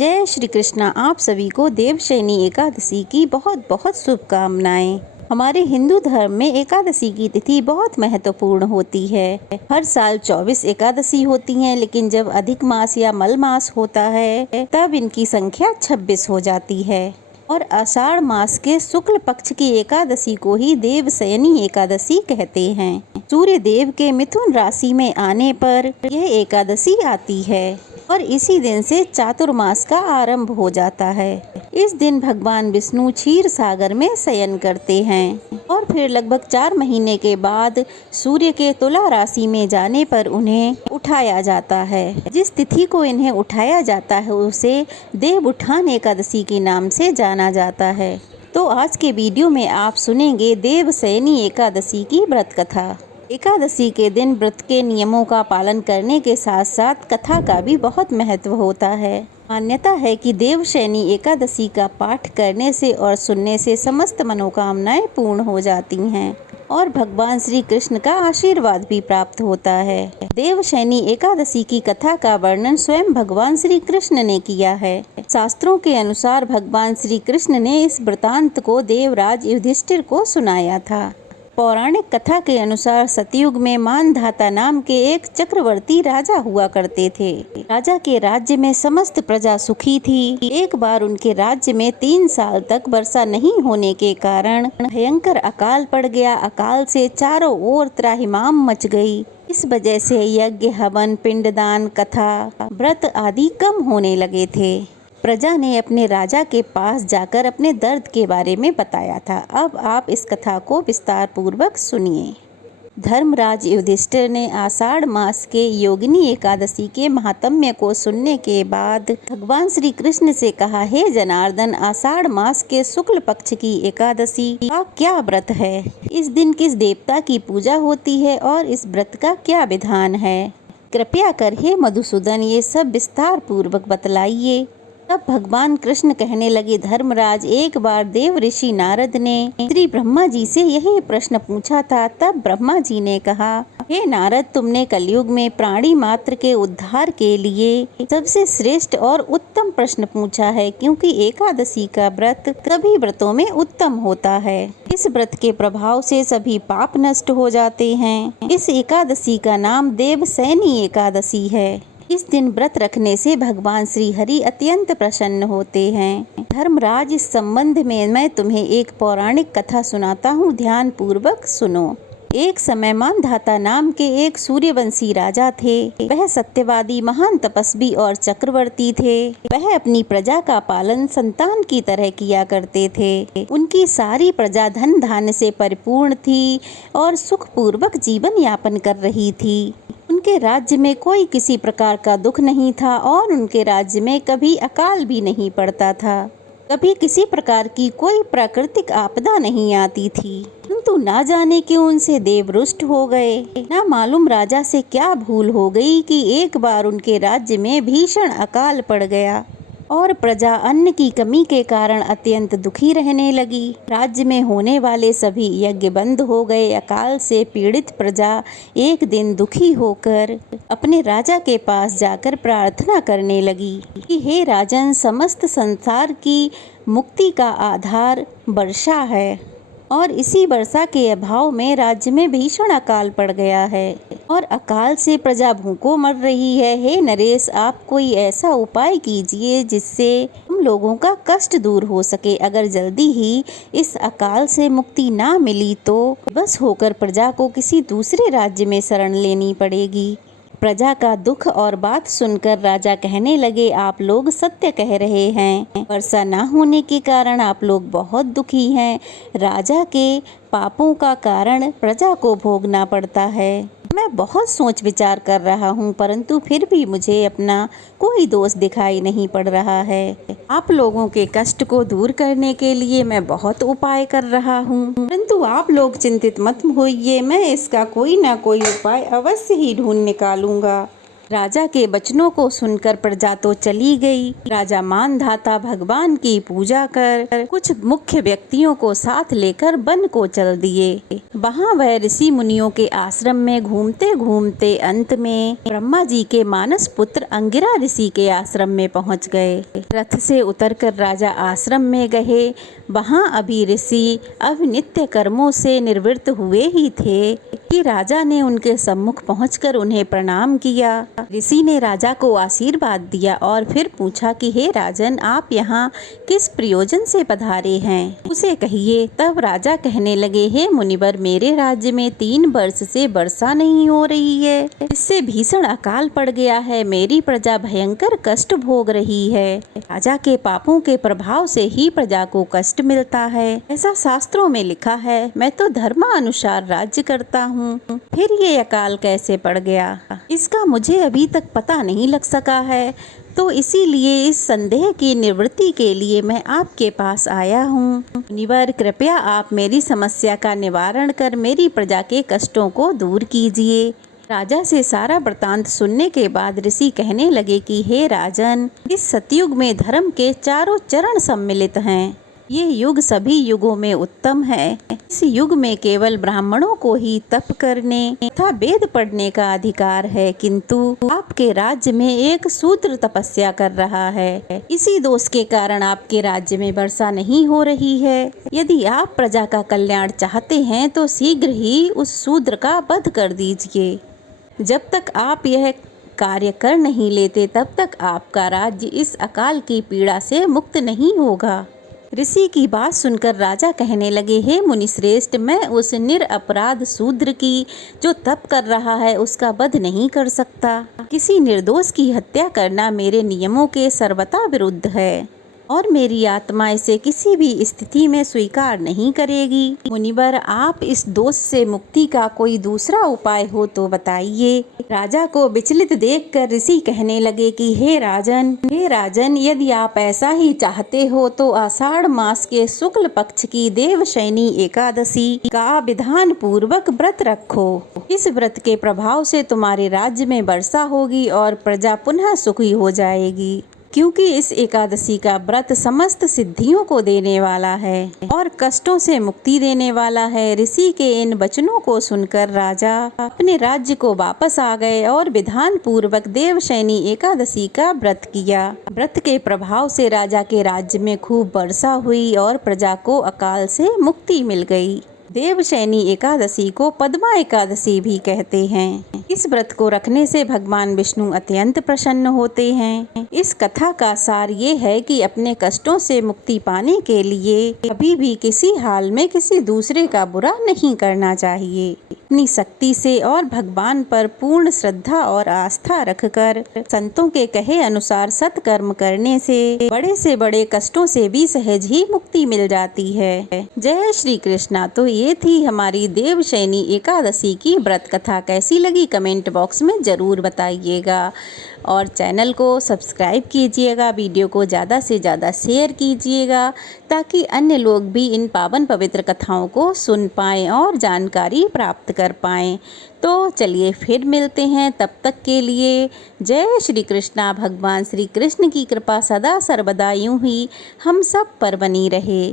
जय श्री कृष्णा। आप सभी को देवशयनी एकादशी की बहुत बहुत शुभकामनाएं। हमारे हिंदू धर्म में एकादशी की तिथि बहुत महत्वपूर्ण होती है। हर साल 24 एकादशी होती हैं, लेकिन जब अधिक मास या मल मास होता है तब इनकी संख्या 26 हो जाती है। और आषाढ़ मास के शुक्ल पक्ष की एकादशी को ही देवशयनी एकादशी कहते हैं। सूर्य देव के मिथुन राशि में आने पर यह एकादशी आती है और इसी दिन से चातुर्मास का आरंभ हो जाता है। इस दिन भगवान विष्णु क्षीर सागर में शयन करते हैं और फिर लगभग 4 महीने के बाद सूर्य के तुला राशि में जाने पर उन्हें उठाया जाता है। जिस तिथि को इन्हें उठाया जाता है उसे देव उत्थान एकादशी के नाम से जाना जाता है। तो आज के वीडियो में आप सुनेंगे देवशयनी एकादशी की व्रत कथा। एकादशी के दिन व्रत के नियमों का पालन करने के साथ साथ कथा का भी बहुत महत्व होता है। मान्यता है कि देवशयनी एकादशी का पाठ करने से और सुनने से समस्त मनोकामनाएं पूर्ण हो जाती हैं और भगवान श्री कृष्ण का आशीर्वाद भी प्राप्त होता है। देवशयनी एकादशी की कथा का वर्णन स्वयं भगवान श्री कृष्ण ने किया है। शास्त्रों के अनुसार भगवान श्री कृष्ण ने इस वृतांत को देवराज युधिष्ठिर को सुनाया था। पौराणिक कथा के अनुसार सतयुग में मानधाता नाम के एक चक्रवर्ती राजा हुआ करते थे। राजा के राज्य में समस्त प्रजा सुखी थी। एक बार उनके राज्य में 3 साल तक वर्षा नहीं होने के कारण भयंकर अकाल पड़ गया। अकाल से चारों ओर त्राहिमाम मच गई। इस वजह से यज्ञ, हवन, पिंडदान, कथा, व्रत आदि कम होने लगे थे। प्रजा ने अपने राजा के पास जाकर अपने दर्द के बारे में बताया था। अब आप इस कथा को विस्तार पूर्वक सुनिए। धर्मराज युधिष्ठिर ने आषाढ़ मास के योगिनी एकादशी के महात्म्य को सुनने के बाद भगवान श्री कृष्ण से कहा, हे जनार्दन, आषाढ़ मास के शुक्ल पक्ष की एकादशी का क्या व्रत है? इस दिन किस देवता की पूजा होती है और इस व्रत का क्या विधान है? कृपया कर हे मधुसूदन ये सब विस्तार पूर्वक बतलाइए। तब भगवान कृष्ण कहने लगे, धर्मराज, एक बार देव ऋषि नारद ने श्री ब्रह्मा जी से यही प्रश्न पूछा था। तब ब्रह्मा जी ने कहा, हे नारद, तुमने कलयुग में प्राणी मात्र के उद्धार के लिए सबसे श्रेष्ठ और उत्तम प्रश्न पूछा है, क्योंकि एकादशी का व्रत सभी व्रतों में उत्तम होता है। इस व्रत के प्रभाव से सभी पाप नष्ट हो जाते हैं। इस एकादशी का नाम देवशयनी एकादशी है। इस दिन व्रत रखने से भगवान श्री हरि अत्यंत प्रसन्न होते हैं। धर्मराज, इस संबंध में मैं तुम्हें एक पौराणिक कथा सुनाता हूँ, ध्यान पूर्वक सुनो। एक समय मानधाता नाम के एक सूर्यवंशी राजा थे। वह सत्यवादी, महान तपस्वी और चक्रवर्ती थे। वह अपनी प्रजा का पालन संतान की तरह किया करते थे। उनकी सारी प्रजा धन धान्य से परिपूर्ण थी और सुखपूर्वक जीवन यापन कर रही थी। उनके राज्य में कोई किसी प्रकार का दुख नहीं था और उनके राज्य में कभी अकाल भी नहीं पड़ता था। कभी किसी प्रकार की कोई प्राकृतिक आपदा नहीं आती थी। किंतु ना जाने क्यों उनसे देव रुष्ट हो गए। ना मालूम राजा से क्या भूल हो गई कि एक बार उनके राज्य में भीषण अकाल पड़ गया और प्रजा अन्न की कमी के कारण अत्यंत दुखी रहने लगी। राज्य में होने वाले सभी यज्ञ बंद हो गए। अकाल से पीड़ित प्रजा एक दिन दुखी होकर अपने राजा के पास जाकर प्रार्थना करने लगी कि हे राजन, समस्त संसार की मुक्ति का आधार वर्षा है और इसी वर्षा के अभाव में राज्य में भीषण अकाल पड़ गया है और अकाल से प्रजा भूखों मर रही है। हे नरेश, आप कोई ऐसा उपाय कीजिए जिससे हम लोगों का कष्ट दूर हो सके। अगर जल्दी ही इस अकाल से मुक्ति ना मिली तो बस होकर प्रजा को किसी दूसरे राज्य में शरण लेनी पड़ेगी। प्रजा का दुख और बात सुनकर राजा कहने लगे, आप लोग सत्य कह रहे हैं। वर्षा ना होने के कारण आप लोग बहुत दुखी हैं। राजा के पापों का कारण प्रजा को भोगना पड़ता है। मैं बहुत सोच विचार कर रहा हूँ, परंतु फिर भी मुझे अपना कोई दोष दिखाई नहीं पड़ रहा है। आप लोगों के कष्ट को दूर करने के लिए मैं बहुत उपाय कर रहा हूँ, परंतु आप लोग चिंतित मत होइए, मैं इसका कोई ना कोई उपाय अवश्य ही ढूंढ निकालूंगा। राजा के वचनों को सुनकर प्रजा तो चली गई। राजा मानधाता भगवान की पूजा कर कुछ मुख्य व्यक्तियों को साथ लेकर वन को चल दिए। वहाँ वह ऋषि मुनियों के आश्रम में घूमते घूमते अंत में ब्रह्मा जी के मानस पुत्र अंगिरा ऋषि के आश्रम में पहुँच गए। रथ से उतरकर राजा आश्रम में गए। वहाँ अभी ऋषि अब नित्य कर्मों से निवृत्त हुए ही थे कि राजा ने उनके सम्मुख पहुंचकर उन्हें प्रणाम किया। ऋषि ने राजा को आशीर्वाद दिया और फिर पूछा कि हे राजन, आप यहाँ किस प्रयोजन से पधारे हैं, उसे कहिए। तब राजा कहने लगे, हे मुनिवर, मेरे राज्य में 3 वर्ष से वर्षा नहीं हो रही है, इससे भीषण अकाल पड़ गया है। मेरी प्रजा भयंकर कष्ट भोग रही है। राजा के पापों के प्रभाव से ही प्रजा को कष्ट मिलता है, ऐसा शास्त्रों में लिखा है। मैं तो धर्मानुसार राज्य करता हूँ, फिर ये अकाल कैसे पड़ गया, इसका मुझे अभी तक पता नहीं लग सका है। तो इसीलिए इस संदेह की निवृत्ति के लिए मैं आपके पास आया हूँ। मुनिवर, कृपया आप मेरी समस्या का निवारण कर मेरी प्रजा के कष्टों को दूर कीजिए। राजा से सारा वृतांत सुनने के बाद ऋषि कहने लगे कि हे राजन, इस सतयुग में धर्म के चारों चरण सम्मिलित हैं। ये युग सभी युगों में उत्तम है। इस युग में केवल ब्राह्मणों को ही तप करने तथा वेद पढ़ने का अधिकार है, किंतु आपके राज्य में एक शूद्र तपस्या कर रहा है। इसी दोष के कारण आपके राज्य में वर्षा नहीं हो रही है। यदि आप प्रजा का कल्याण चाहते हैं तो शीघ्र ही उस शूद्र का वध कर दीजिए। जब तक आप यह कार्य कर नहीं लेते तब तक आपका राज्य इस अकाल की पीड़ा से मुक्त नहीं होगा। ऋषि की बात सुनकर राजा कहने लगे, हे मुनिश्रेष्ठ, मैं उस निरपराध शूद्र की जो तप कर रहा है उसका वध नहीं कर सकता। किसी निर्दोष की हत्या करना मेरे नियमों के सर्वथा विरुद्ध है और मेरी आत्मा इसे किसी भी स्थिति में स्वीकार नहीं करेगी। मुनिवर, आप इस दोष से मुक्ति का कोई दूसरा उपाय हो तो बताइए। राजा को विचलित देखकर ऋषि कहने लगे कि हे राजन, यदि आप ऐसा ही चाहते हो तो आषाढ़ मास के शुक्ल पक्ष की देवशयनी एकादशी का विधान पूर्वक व्रत रखो। इस व्रत के प्रभाव से तुम्हारे राज्य में वर्षा होगी और प्रजा पुनः सुखी हो जाएगी, क्योंकि इस एकादशी का व्रत समस्त सिद्धियों को देने वाला है और कष्टों से मुक्ति देने वाला है। ऋषि के इन वचनों को सुनकर राजा अपने राज्य को वापस आ गए और विधान पूर्वक देवशयनी एकादशी का व्रत किया। व्रत के प्रभाव से राजा के राज्य में खूब वर्षा हुई और प्रजा को अकाल से मुक्ति मिल गई। देवशयनी एकादशी को पद्मा एकादशी भी कहते हैं। इस व्रत को रखने से भगवान विष्णु अत्यंत प्रसन्न होते हैं। इस कथा का सार ये है कि अपने कष्टों से मुक्ति पाने के लिए कभी भी किसी हाल में किसी दूसरे का बुरा नहीं करना चाहिए। अपनी शक्ति से और भगवान पर पूर्ण श्रद्धा और आस्था रखकर संतों के कहे अनुसार सत्कर्म करने से बड़े कष्टों से भी सहज ही मुक्ति मिल जाती है। जय श्री कृष्णा। तो ये थी हमारी देवशयनी एकादशी की व्रत कथा। कैसी लगी कमेंट बॉक्स में ज़रूर बताइएगा और चैनल को सब्सक्राइब कीजिएगा, वीडियो को ज़्यादा से ज़्यादा शेयर कीजिएगा ताकि अन्य लोग भी इन पावन पवित्र कथाओं को सुन पाएँ और जानकारी प्राप्त कर पाएँ। तो चलिए फिर मिलते हैं, तब तक के लिए जय श्री कृष्णा। भगवान श्री कृष्ण की कृपा सदा सर्वदा यूं ही हम सब पर बनी रहे।